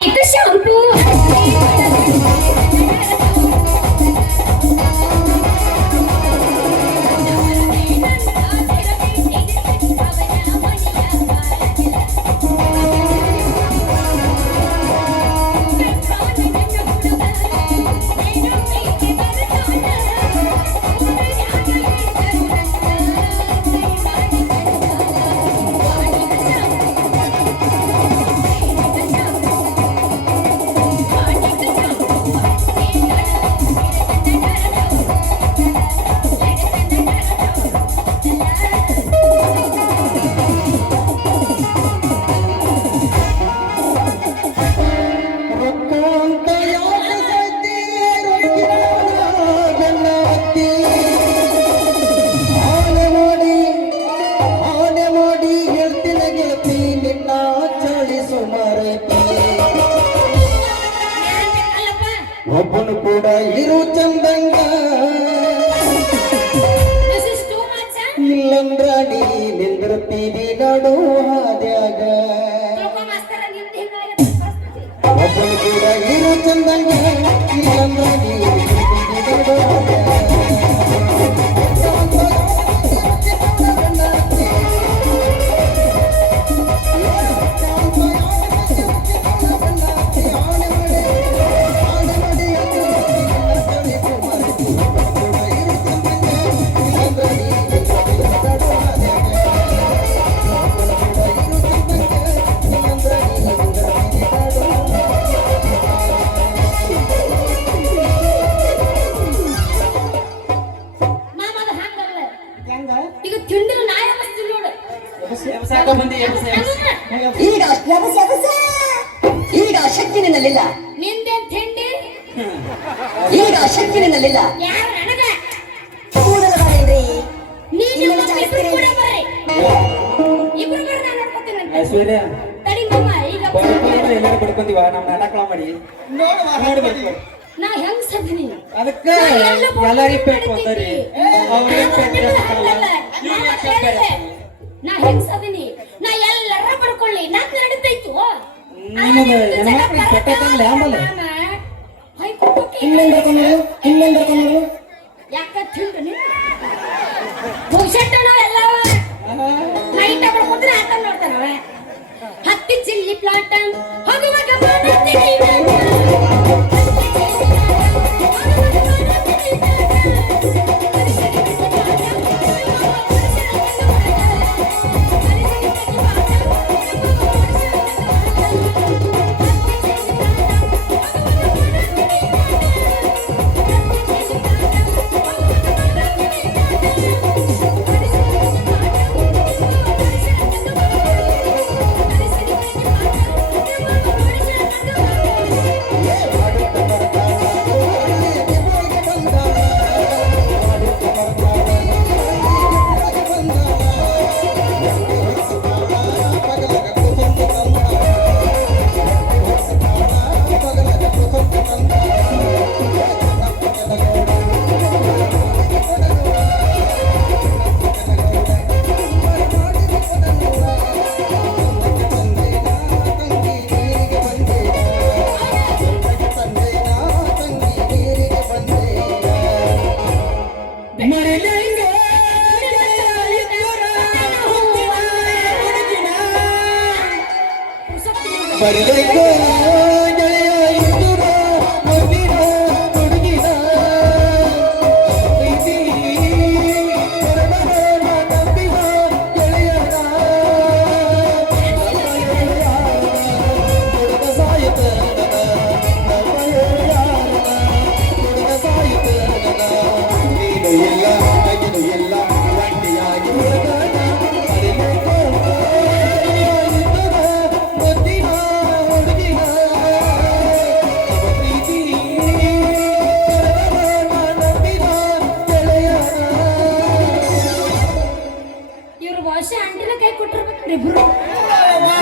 itu shampoo. ಒಬ್ಬನು ಕೂಡ ಇರು ಚಂದಂಗ ಇಲ್ಲಂದ್ರ ನೀ ನಿಂದಿರ್ತೀನಿ ನಡು ಹಾದ್ಯಾಗ ಒಬ್ಬನು ಕೂಡ ಇರು ಚಂದಂಗ ಇಲ್ಲಂದ್ರ ನೀ ನಿಂದಿರ್ತೀನಿ ನಡು ಹಾದ್ಯಾಗ ಈಗ ಶಕ್ತಿ ನಿನ್ನಲ್ಲಿಲ್ಲ ನಿಂದೇನ್ ತಿಂಡಿ ಈಗ ಶಕ್ತಿ ನಿನ್ನಲ್ಲಿಲ್ಲ ಯಾರು ನನಗ ಕೂದಲು ಬಾರೇನ್ರಿ ನೀನು ಇಬ್ರು ಕೂಡ ಬರ್ರಿ ಇಬ್ರು ಬರ್ರಿ ನಾನು ನೋಡ್ಕೊತೀನಂತೆ ಐಶ್ವರ್ಯ ತಡಿ ಮಮ್ಮ ಈಗ ಎಲ್ಲರೂ ಬಿಡ್ಕೊಂತೀವ ನಮ್ಮ ನಾಟಕ ಮಾಡಿ ನೋಡ್ಬೇಕು ನಾ ಹೆಂಗ್ ಸದಿನಿ ಅದಕ್ಕೆ ಎಲ್ಲಾರಿ ಬೇಕು ಅಂತಾರಿ ನಾ ಹೆಂಗ್ ಸದಿನಿ ನಾ ಎಲ್ಲರ ಬಡ್ಕೊಳ್ಳಿ ನಾನ್ ನಡೀತೈತು ನಿಮಗೆ ಹೆಣ್ಮಕ್ಳಿಗೆ ಕೆಟ್ಟದಂಗ್ಲೆ ಆಮೇಲೆ ಇನ್ನೊಂದು ಯಾಕ ತಿಂಡಿ ಭೂಷಣ ಎಲ್ಲವ ನೈಟ್ ಬಡ್ಕೊಂಡ್ರೆ ಆಟ ನೋಡ್ತಾನವ ಹತ್ತಿ ಚಿಲ್ಲಿ ಪ್ಲಾಟ್ ಹೋಗುವಾಗ ಮಾಡ್ತೀನಿ ಬರಲೇಕೋ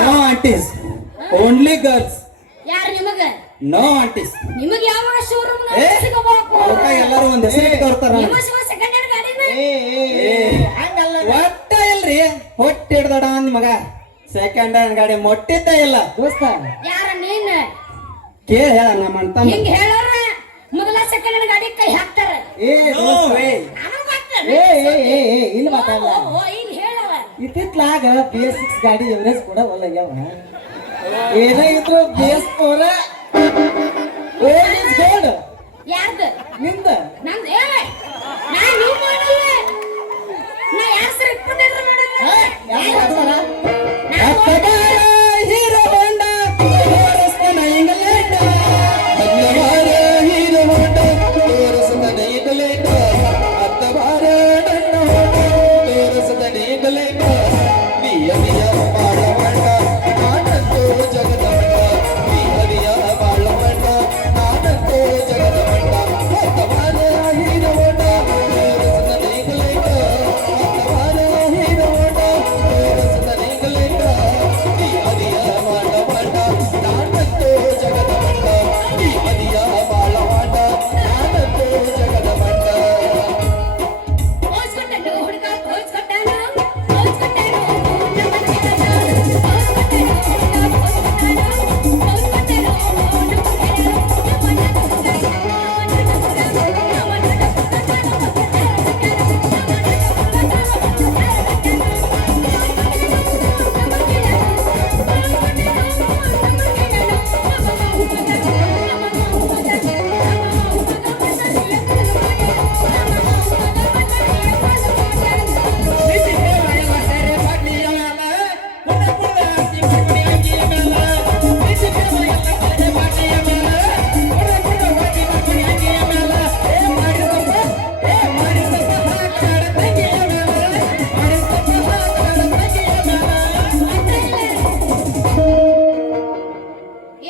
No aunties, only girls. ಯಾರು ನಿಮಗ No aunties. ನಿಮಗ ಯಾವ ಶೋರೂಮ್ ಸಿಗಬೇಕು ಎಲ್ಲರೂ ಒಂದ್ ಹೆಸರು ಇಟ್ಕೊಳ್ತಾರ. ನಿಮ್ಮ ಶಿವ ಸೆಕೆಂಡ್ ಹ್ಯಾಂಡ್ ಗಾಡಿನ ಒಟ್ಟ ಇಲ್ರಿ ಹೊಟ್ಟೆ ಹಿಡ್ದಡ ಅಂದ್ ಮಗ ಸೆಕೆಂಡ್ ಹ್ಯಾಂಡ್ ಗಾಡಿ ಮೊಟ್ಟಿದ್ದ ಇಲ್ಲ ದೋಸ್ತ ಯಾರ ನೀನ್ ಕೇಳ ಹೇಳ ನಮ್ಮ ಅಂತ ಹಿಂಗ್ ಹೇಳೋರ ಮೊದಲ ಸೆಕೆಂಡ್ ಗಾಡಿ ಕೈ ಹಾಕ್ತಾರ ಏ ದೋಸ್ತ, ನಾನು ಗೊತ್ತ ಏ ಏ ಏ ಏ ಇಲ್ಲಿ ಮಾತಾಡಲ್ಲ. ಈಗ ಹೇಳವ ಇತ್ತಿತ್ಲಾಗ BS6 ಗಾಡಿ ಎವರೇಜ್ ಕೂಡ ಒಳ್ಳಗ್ಯಾವ. ಏನೇ ಇದ್ರು BS4 ಓಲ್ಡ್ ಇಸ್ ಗೋಲ್ಡ್. ಯಾರ್ದು ನಿಂದ ನಂದು ನಾ ನೀವು ಮಾಡಲ್ಲ ನಾ ಯಾರ ಸರ್ 25 ಮಾಡಲ್ಲ ಯಾರು ಮಾಡ್ತಾರ? ಹೀರೋ ಹೊಂಡ ತೋರಿಸ್ತಾನ ಇಂಗ್ಲೆಂಡ್ ಅಲ್ಲವಾರ ಹೀರೋ ಹೊಂಡ ತೋರಿಸದ ಇಂಗ್ಲೆಂಡ್, ಅತ್ತವಾರ ನನ್ನ ಹೊಂಡ ತೋರಿಸದ ಇಂಗ್ಲೆಂಡ್. ಬಿಯ ಬಿಯ ಬಾಳವಣ್ಣ ನಾನಂತೂ ಜಗದ ಮಂಡ, ಬಿಯ ಬಿಯ ಬಾಳವಣ್ಣ ನಾನಂತೂ ಜಗದ ಮಂಡ. ಅತ್ತವಾರ ಹೀರೋ ಹೊಂಡ ತೋರಿಸದ ಇಂಗ್ಲೆಂಡ್, ಅತ್ತವಾರ ಹೀರೋ ಹೊಂಡ ತೋರಿಸದ ಇಂಗ್ಲೆಂಡ್. ಬಿಯ ಬಿಯ ಬಾಳವಣ್ಣ ನಾನಂತೂ ಜಗದ ಮಂಡ, ಬಿಯ ಬಿಯ ಬಾಳವಣ್ಣ ನಾನಂತೂ ಜಗದ ಮಂಡ. ಓಸ್ಕೊಟ್ಟನು ಹುಡುಗ ಓಸ್ಕೊಟ್ಟನು ಓಸ್ಕೊಟ್ಟನು ನಮ್ಮ ಕೇಳನು ಓಸ್ಕೊಟ್ಟನು ಓಸ್ಕೊಟ್ಟನು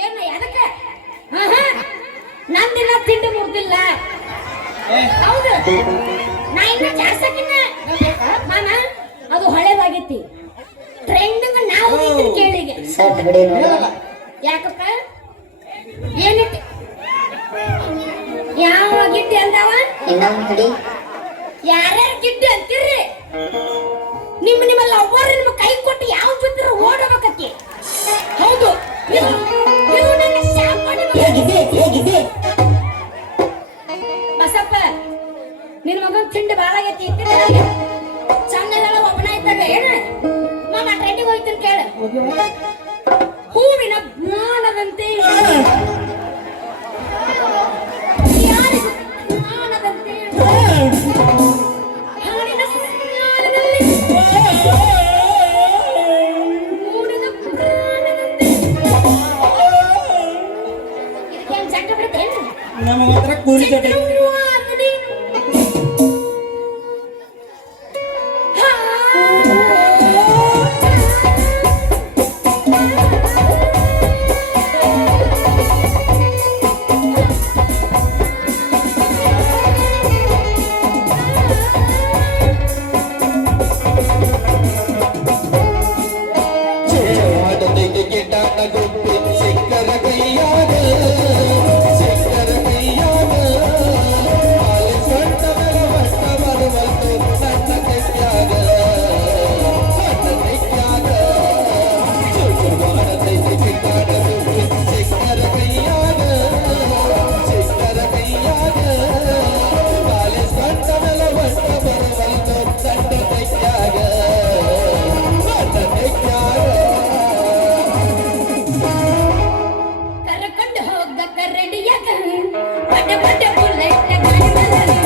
ಏನು ಎದಕ್ಕೆ ನಂದಿನ ತಿಂಡಿ ಮುಗ್ದಿಲ್ಲ ಹೌದು ನಾ ಇನ್ನ ಜಾಸ್ತಿನ ಮಾಮ ಅದು ಹಳೇದಾಗೈತಿ ಟ್ರೆಂಡಿಂಗ್ ನಾವು ಇದನ್ನ ಕೇಳಿಗೆ ಸಟ್ ಬಿಡಿ ನೋಡಲ್ಲ. ಯಾಕಪ್ಪ ಏನಿತ್ತು ಯಾವ ಗಿಡ್ಡಿ ಅಂದವ ಇನ್ನೊಂದು ಹಿಡಿ. ಯಾರ್ಯಾರ ಗಿಡ್ಡಿ ಅಂತೀರಿ ನಿಮ್ಮಲ್ಲ ಒಬ್ಬರು ನಿಮ್ಮ ಕೈ ಕೊಟ್ಟು ಯಾವ ಬಿದ್ದರೂ ಓಡಬೇಕತ್ತಿ ಹೌದು ಇದು ಇದು ನನ್ನ ಶಾಪಡಿ ಹೇಗಿದೆ ಹೇಗಿದೆ? ಬಸಪ್ಪ ನಿನ್ನ ಮಗನ್ ತಿಂಡಿ ಬಾಳ ಆಗೈತಿ ಚಂದಗಳ ಒಬ್ಬನ ಇದ್ದಾಗ ಏನ ಮಾಮ ಟ್ರೆಂಡಿಗೆ ಹೋಗ್ತೀನಿ ಕೇಳ ಹೂವಿನ ಜ್ಞಾನದಂತೆ ಯಾರಿಗೂ ಜ್ಞಾನದಂತೆ ಹಾಡಿನ ಸ್ನಾನದಲ್ಲಿ ಮೂಡಿದ ಪ್ರಾಣದಂತೆ ಇದಕ್ಕೇನ್ ಜಂಗ ಬಿಡುತ್ತೇನು ನಮ್ಮ ಹತ್ರ ಕೂಲಿ ಜೊತೆ ಚಿತ್ರವಾದ ನೀನು ಜೋಡದೆಗೆ ಗಿಟಾನ ಗುಪ್ಪಿ ಸಿಕ್ಕರ ಕೈಯಾಗ, ಸಿಕ್ಕರ ಕೈಯಾಗ ಹಾಲು ಸೊಟ್ಟ ಬಟ್ಟ ಬರುವಂತು ಸಣ್ಣ ಕೈಯಾಗ, ಸಣ್ಣ ಕೈಯಾಗ. ಜೋಡದೆಗೆ ಗಿಟಾನ ಗುಪ್ಪಿ ಸಿಕ್ಕರ ಕೈಯಾಗ, ಸಿಕ್ಕರ ಕೈಯಾಗ ಹಾಲು ಸೊಟ್ಟ ಬಟ್ಟ ಬರುವಂತು ಸಣ್ಣ ಕೈಯಾಗ, ಸಣ್ಣ ಕೈಯಾಗ. ಕರ್ಕೊಂಡು ಹೋಗ ಕರಡಿಯಾಗ ಪಟ ಪಟ ಬುಲೆಟ್ ಗಾಡಿ ಮೇಲೆ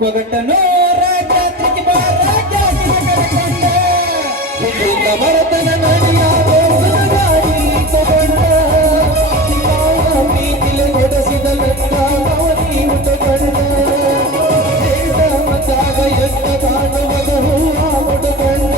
ಕೊಗಟನು ರಾಜಾತ್ರಿಗೆ ಬಾ ರಾಜಾತ್ರಿಗೆ ಕರೆಕೊಂಡ ಹಿಂದಿಂದ ಭರತನ ನಡಿಯಾದ ಗಾಡಿ ತಗೊಂಡ, ಪ್ರೀತಿಲೆ ಹೊಡೆಸಿದ ಲಂಗ ಅವನಿ ಉಟ್ಟಕೊಂಡ, ದೇಶ ಮತ್ತಾಗ ಎಷ್ಟ ಕಾಣುವಾಗ ಹೂವ ಮುಟ್ಟಕೊಂಡ.